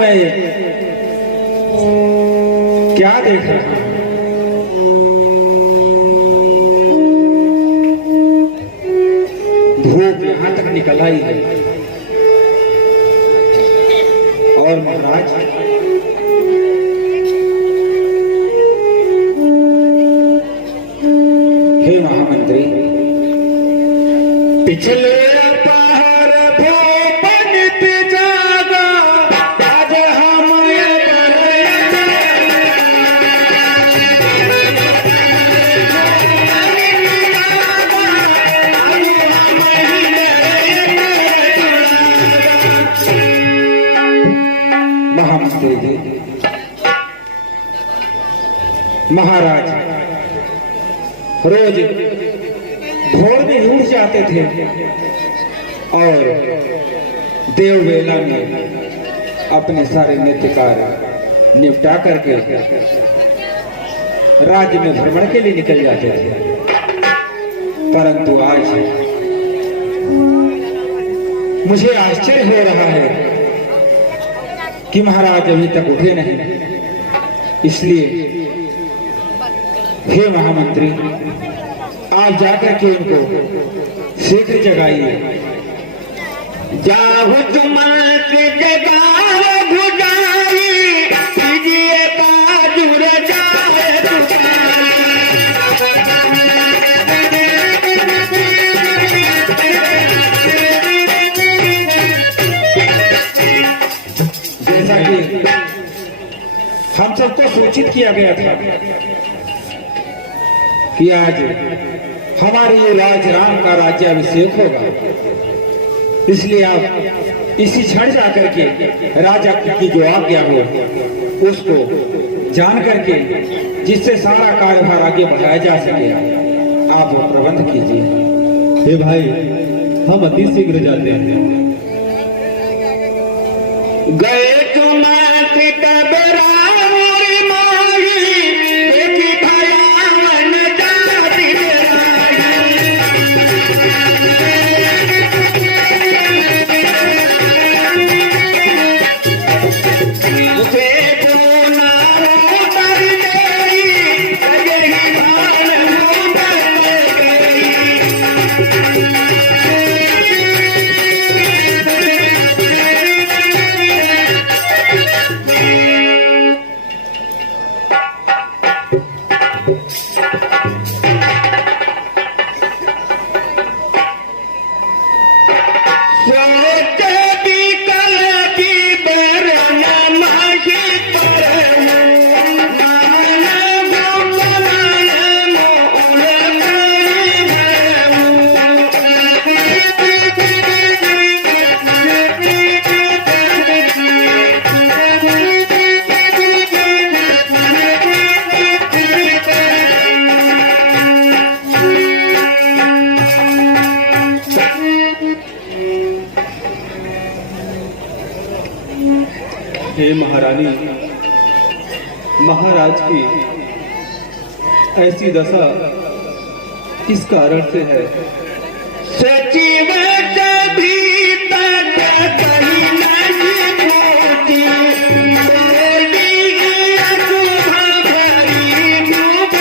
मैं क्या देख रहा हूं? धूप यहां तक निकल आई है और महाराज हे महामंत्री, पिछले पहर भूपनित जागा आज हमें महामंत्री जी, महाराज रोज भोर में उठ जाते थे और देववेला में अपने सारे नित्य कार्य निपटा करके राज्य में भ्रमण के लिए निकल जाते थे। परंतु आज मुझे आश्चर्य हो रहा है कि महाराज अभी तक उठे नहीं। इसलिए हे महामंत्री, आप जाकर के उनको शीघ्र जगाइए। जाहु जुमन से जगाओ भुजाई, कीजिए बहादुर जाए जैसा कि हम सबको सूचित किया गया था कि आज हमारे ये राज राम का राज्याभिषेक होगा, इसलिए आप इसी क्षण जाकर के राजा की जो आज्ञा हो उसको जान करके जिससे सारा कार्यभार आगे बढ़ाया जा सके आप वो प्रबंध कीजिए। हे भाई, हम अति शीघ्र जाते हैं। गए जुमन से तब राम माही, देखी भयावन जाति उसे पूना उतर गई, यही भान उतर गई। हे महारानी, महाराज की ऐसी दशा किस कारण से है? सचिव कभी तक कहीं नहीं पहुंची, बोली अशुभा भरी डूब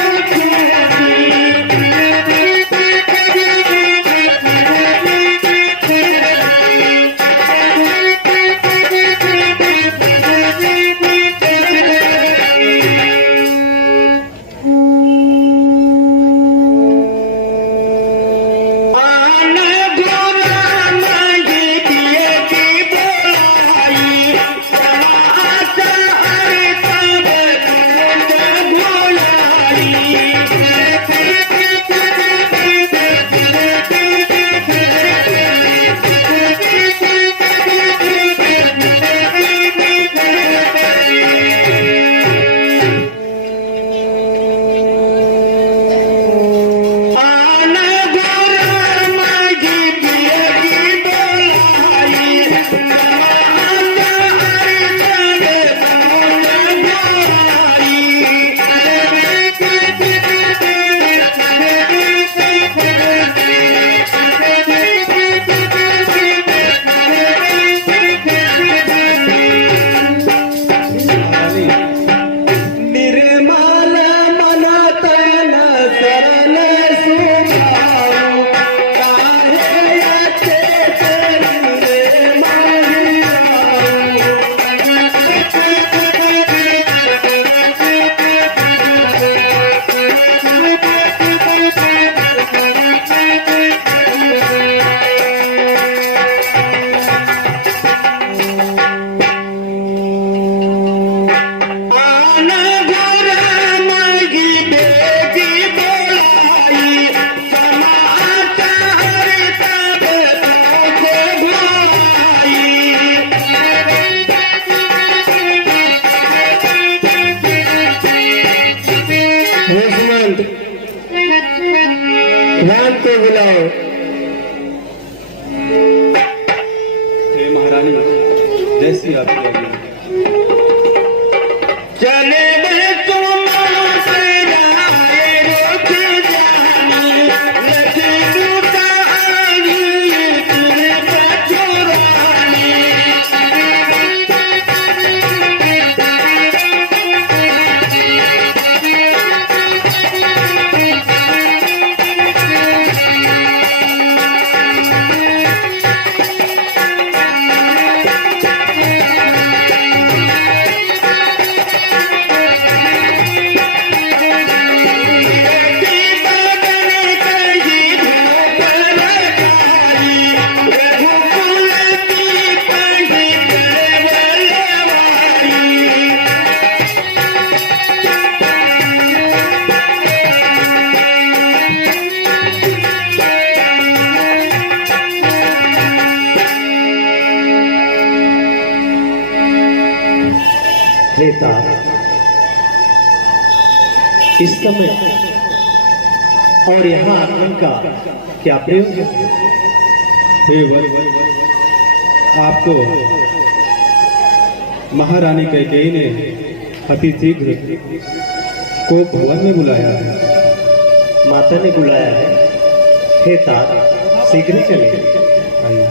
कैसी आपकी आज्ञा? चले गए तुम सराय रुक जानी लखनऊ कहानी तुझे चुरानी नेता इस समय और यहाँ आगमन का क्या प्रयोजन है? हे वर, आपको महारानी कैकेयी ने अति शीघ्र को भवन में बुलाया है। माता ने बुलाया है। हे तात, शीघ्र चले। आइए।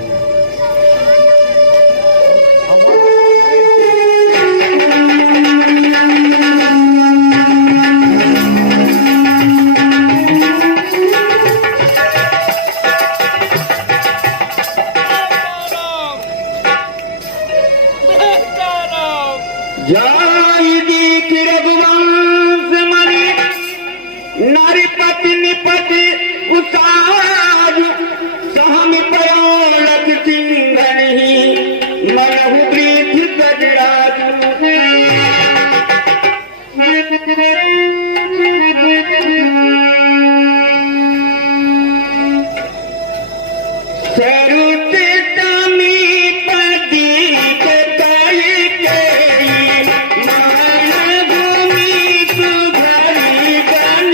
जाई दीख रघुवंश मणि नारीपति निपति उतार सहम पयोलक सिंघन ही मनहु वृद्ध गजराज सरुत समीपति कतई केई मान भूमि सुघरी बन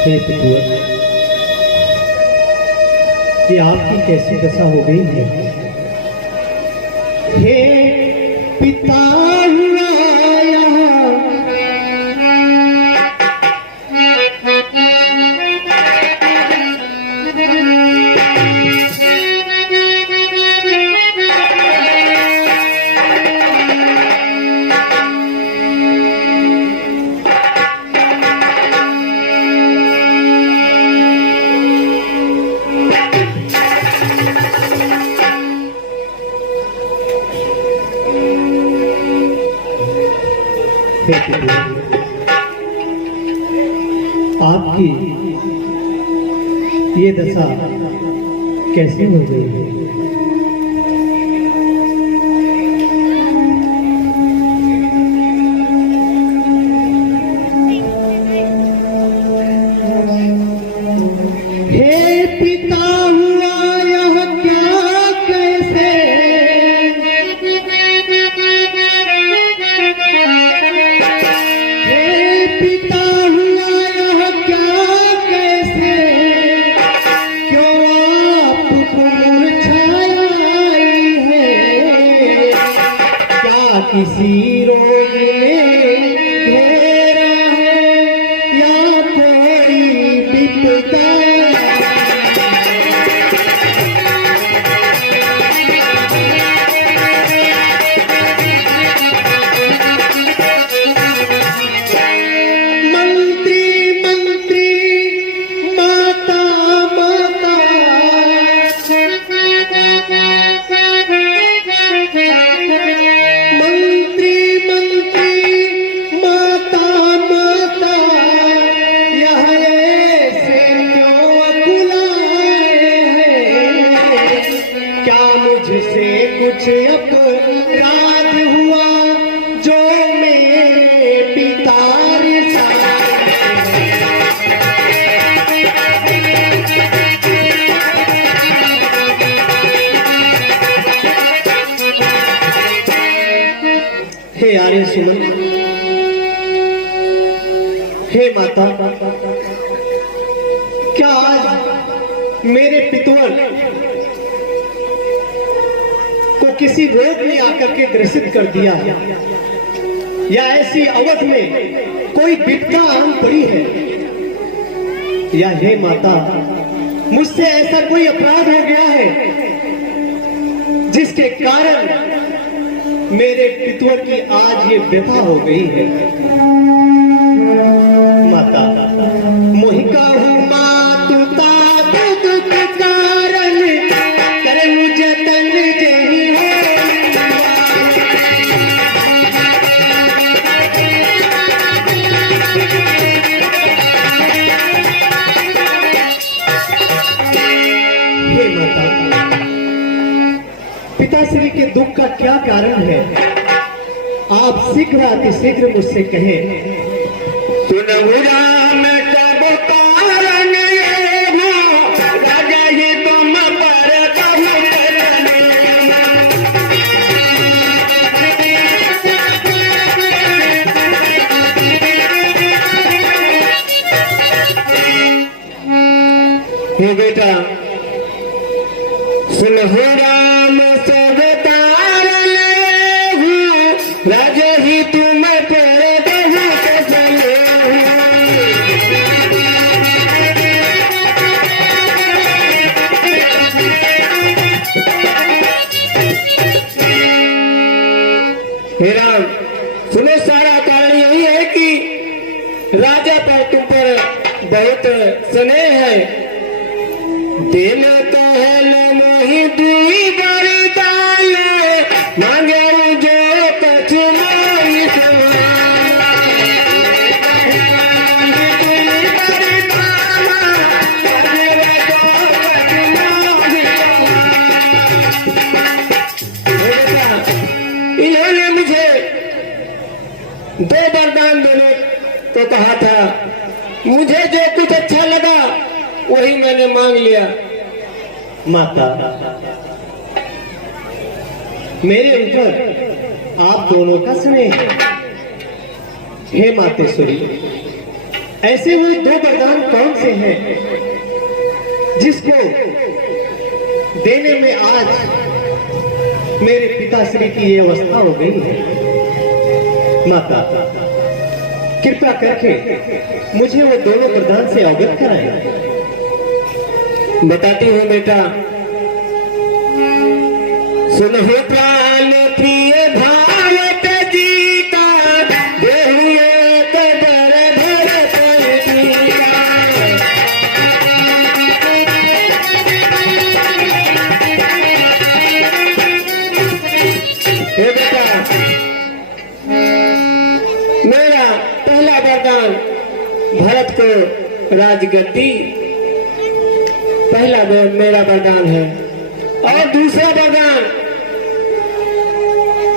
हे पुत्र, ये आपकी कैसी दशा हो गई है? हे पिता हुआ यहाँ आपकी ये दशा कैसे हो गई है? हे पिता हुआ यह क्या कैसे हे पिता हुआ यह क्या कैसे क्यों आप मूर्छा हे माता, क्या आज मेरे पितुअर को किसी रोग ने आकर के ग्रसित कर दिया है, या ऐसी अवध में कोई विपदा आन पड़ी है, या हे माता मुझसे ऐसा कोई अपराध हो गया है जिसके कारण मेरे पितुअर की आज ये व्यथा हो गई है। माता मोहिका हूँ मातु तातु दुख कारण करनु जतन जही हे माता, पिताश्री के दुख का क्या कारण है, आप शीघ्र अतिशीघ्र मुझसे कहें। सुनहुराम कब कारण ये हो, राजा ही तुम पर कब करने। हे बेटा, सुनहुराम सब तारण हूँ, राजा ही तुम पर बहुत चले। हे राम, सुनो, सारा कारण यही है कि राजा पर तुम पर बहुत स्नेह है। दिल कहल मोहि दुई बरदान, मांगे जो कछ मोहि इन्होंने मुझे 2 वरदान देने को कहा था, मुझे जो कुछ अच्छा लगा वही मैंने मांग लिया। माता, मेरे ऊपर आप दोनों का स्नेह है। हे मातेश्वरी, ऐसे हुए 2 वरदान कौन से हैं जिसको देने में आज मेरे पिताश्री की ये अवस्था हो गई है। माता, कृपया करके मुझे वो दोनों वरदान से अवगत कराएं। बताती हूँ बेटा। सुनहु प्राण प्रिय भारत जी का, देहुए कदर भरत जी का। हे बेटा, मेरा पहला वरदान भरत को राजगद्दी, पहला मेरा वरदान है। और दूसरा वरदान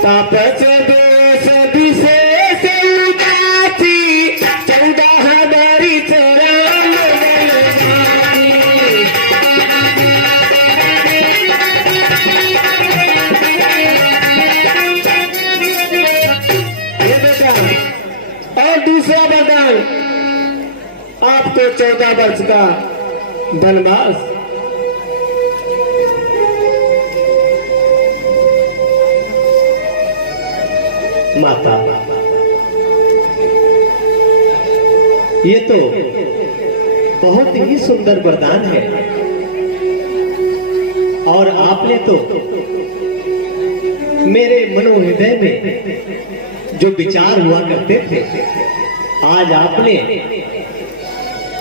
तापस देश विशेष उदासी, 14 बरिस राम बलवानी। ये बेटा, और दूसरा वरदान आपको 14 वर्ष का वनवास। माता, ये तो बहुत ही सुंदर वरदान है, और आपने तो मेरे मनोहृदय में जो विचार हुआ करते थे, आज आपने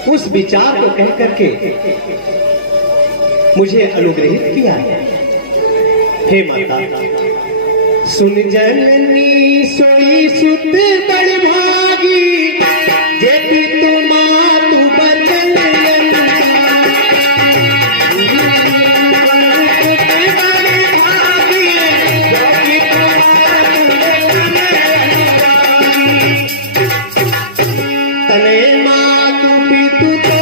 उस विचार को कह करके मुझे अनुग्रहित किया है। हे माता, सुन जननी सोई सुत बड़ भागी, जेती तुम तू बदल तने मातु पितु तो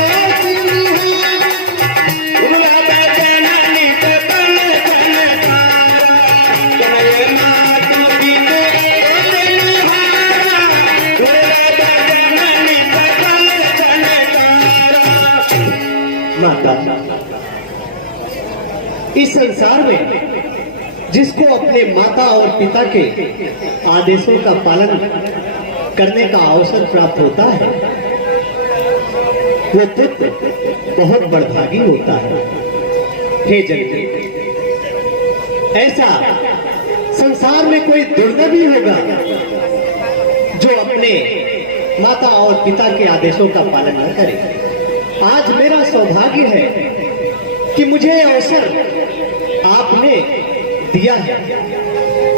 मातु पितु माता, इस संसार में जिसको अपने माता और पिता के आदेशों का पालन करने का अवसर प्राप्त होता है, वो पुत्र बहुत बड़भागी होता है। हे जननी, ऐसा संसार में कोई दुर्लभ ही होगा जो अपने माता और पिता के आदेशों का पालन न करे। आज मेरा सौभाग्य है कि मुझे अवसर आपने दिया है,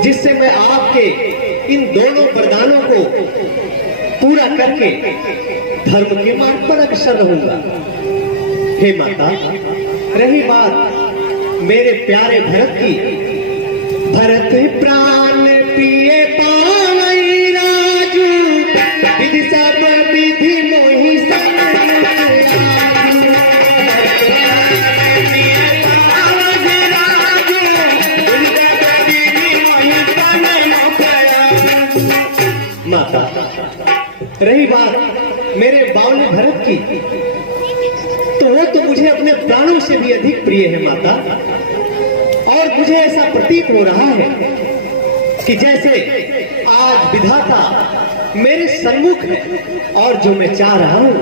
जिससे मैं आपके इन दोनों वरदानों को पूरा करके धर्म के मार्ग पर अग्रसर रहूंगा। हे माता, रही बात मेरे प्यारे भरत की, भरत प्राण प्रिय पावई राजू, विधि सब विधि मोहि माता। रही बात मेरे बावले भरत की, तो वो तो मुझे अपने प्राणों से भी अधिक प्रिय है माता। और मुझे ऐसा प्रतीत हो रहा है कि जैसे आज विधाता मेरे सम्मुख है और जो मैं चाह रहा हूं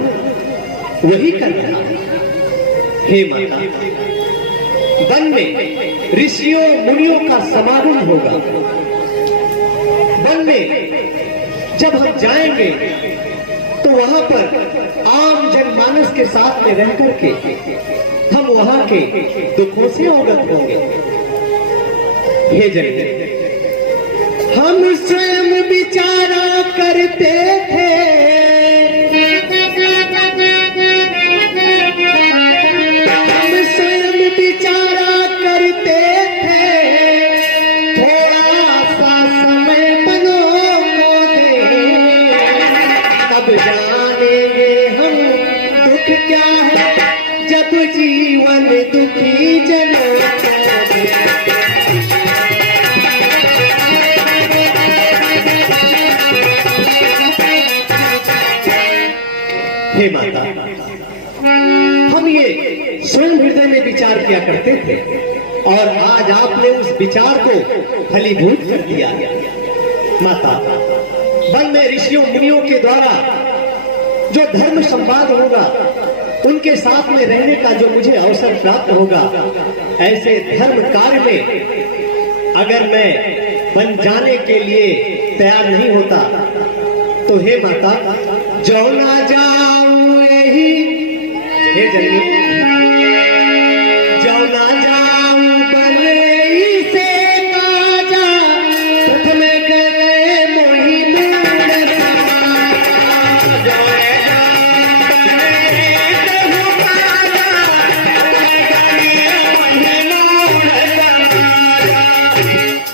वही कर रहा हूं। हे माता, वन में ऋषियों मुनियों का समागम होगा। वन में जब हम जाएंगे तो वहां पर आम जनमानस के साथ में रह करके हम वहां के दुखों से अवगत होंगे। हे जननी, हम स्वयं विचारा करते थे, हम स्वयं विचारा करते थे, थोड़ा सा समय बनो को दे, अब जानेंगे हम दुख क्या है, जब जीवन दुखी जनों का। हे माता, हम ये स्वयं हृदय में विचार किया करते थे और आज आपने उस विचार को फलीभूत कर दिया। माता, वन में ऋषियों मुनियों के द्वारा जो धर्म संवाद होगा, उनके साथ में रहने का जो मुझे अवसर प्राप्त होगा, ऐसे धर्म कार्य में अगर मैं बन जाने के लिए तैयार नहीं होता तो हे माता, जो ना जाऊं यही, हे जननी, जो ना जाऊं बलई से काजा, प्रथम करे मोहि मूढ़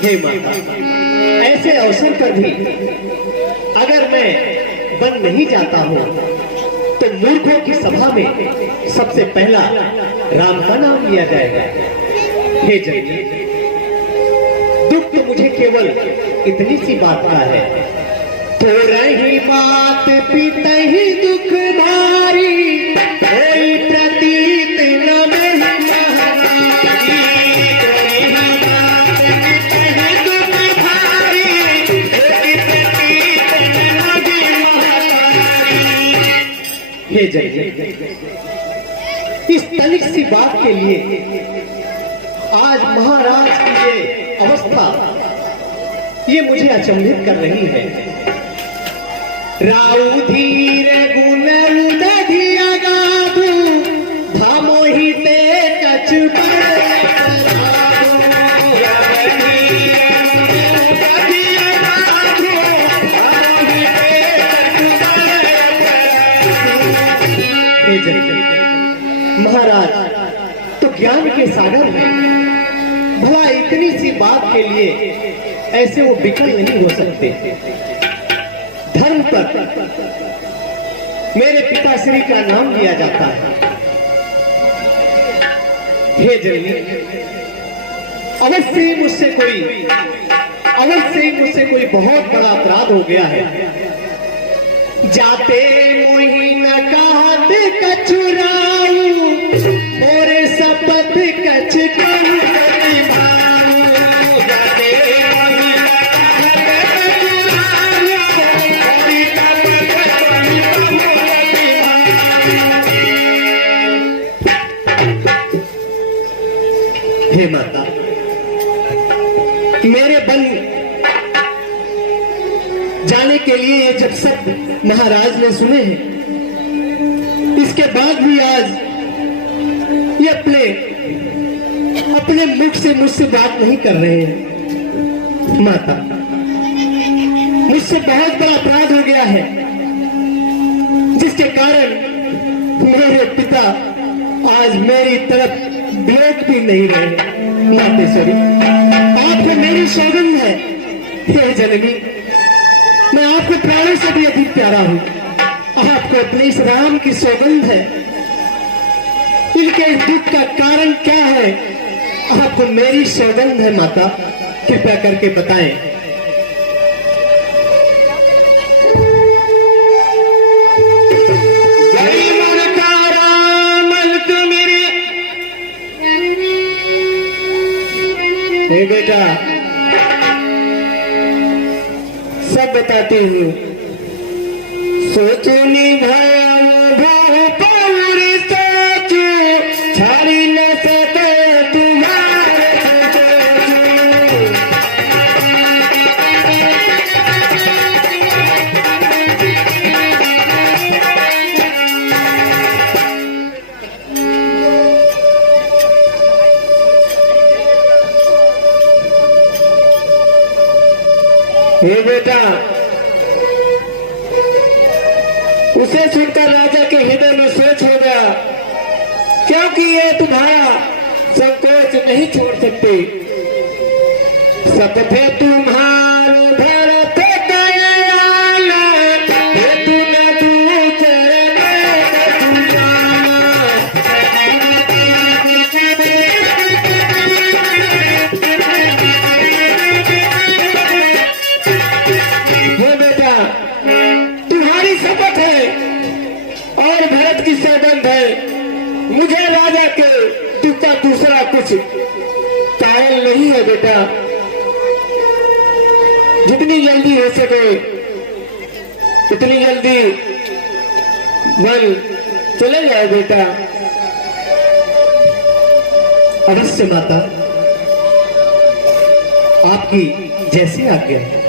हे माता, ऐसे अवसर पर भी अगर मैं बन नहीं जाता हूं तो मूर्खों की सभा में सबसे पहला राम का नाम लिया जाएगा। हे जननी, दुख तो मुझे केवल इतनी सी बात का है, तो रही बात पिता ही दुख भारी, कोई प्रतीत न हे जननी, इस तनिक सी बात के लिए आज महाराज की ये अवस्था ये मुझे अचंभित कर रही है। राउ धीर गुण उदधिया गाधु, धामो ही ते कछु महाराज तो ज्ञान के सागर हैं, भला इतनी सी बात के लिए ऐसे वो विकल नहीं हो सकते। धर्म पर मेरे पिताश्री का नाम लिया जाता है। हे जननी, अवश्य ही मुझसे कोई बहुत बड़ा अपराध हो गया है। जाते मोही न कहत कछुराऊ, हे माता, मेरे बन जाने के लिए ये जब सब महाराज ने सुने हैं, इसके बाद भी आज ये अपने मुख से मुझसे बात नहीं कर रहे हैं। माता, मुझसे बहुत बड़ा अपराध हो गया है, जिसके कारण मेरे पिता आज मेरी तरफ देख भी नहीं रहे। मातेश्वरी, आपको मेरी सौगंध है, हे जननी, मैं आपको प्राणों से भी अधिक प्यारा हूं। आपको अपने इस राम की सौगंध है। इनके इस दुख का कारण क्या है? आपको मेरी सौगंध है माता, कृपया करके बताएं। हे बेटा, सब बताती हूँ। सोचो निभाया भूपौरी सोचो, छाड़ी न सके तुम्हारे हे बेटा, उसे सुनकर राजा के हृदय में सोच हो गया, क्योंकि ये तुम्हारा संकोच नहीं छोड़ सकते। सब थे तुम्हारे भरत दयाला, हे तू न दूसरे में तू जाना। हे बेटा, तुम्हारी शपथ है और भरत की सौगंध है, मुझे राजा के दुख का दूसरा कुछ कायल नहीं है बेटा। जितनी जल्दी हो सके उतनी जल्दी वन चले जाओ बेटा। अवश्य माता, आपकी जैसी आज्ञा है।